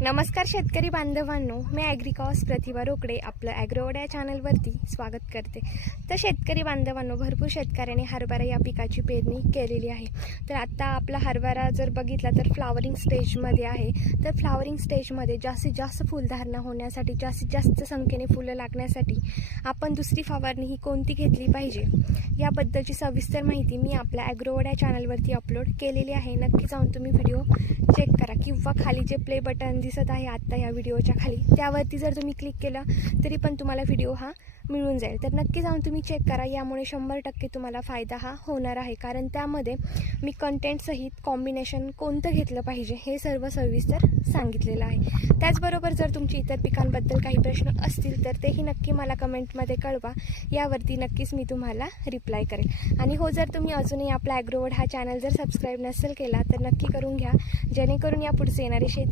नमस्कार शेतकरी बांधवांनो, मी ॲग्रिकॉस प्रतिभा रोकडे आपलं ॲग्रोवड या चॅनलवरती स्वागत करते. तर शेतकरी बांधवांनो, भरपूर शेतकऱ्यांनी हरभरा या पिकाची पेरणी केलेली आहे. तर आता आपला हरभरा जर बघितला तर फ्लावरिंग स्टेजमध्ये आहे. तर फ्लावरिंग स्टेजमध्ये जास्तीत जास्त फुलधारणा होण्यासाठी, जास्तीत जास्त संख्येने फुलं लागण्यासाठी आपण दुसरी फवारणी ही कोणती घेतली पाहिजे याबद्दलची सविस्तर माहिती मी आपल्या ॲग्रोवड या चॅनलवरती अपलोड केलेली आहे. नक्की जाऊन तुम्ही व्हिडिओ चेक करा किंवा खाली जे प्ले बटन दिसत आहे आत्ता या व्हिडिओच्या खाली, त्यावरती जर तुम्ही क्लिक केलं तरी पण तुम्हाला व्हिडिओ हा मिळून जाईल. तर नक्की जाऊन तुम्ही चेक करा. यामुळे 100% तुम्हाला फायदा हा होणार आहे, कारण त्यामध्ये मी कंटेंटसहित कॉम्बिनेशन कोणतं घेतलं पाहिजे हे सर्व सविस्तर सांगितलेलं आहे. त्याचबरोबर जर तुमची इतर पिकांबद्दल काही प्रश्न असतील तर तेही नक्की मला कमेंटमध्ये कळवा. यावरती नक्कीच मी तुम्हाला रिप्लाय करेल. आणि हो, जर तुम्ही अजूनही आपला ॲग्रोवड हा चॅनल जर सबस्क्राईब नसेल केला तर नक्की करून घ्या, जेणेकरून या पुढचे येणारे शेती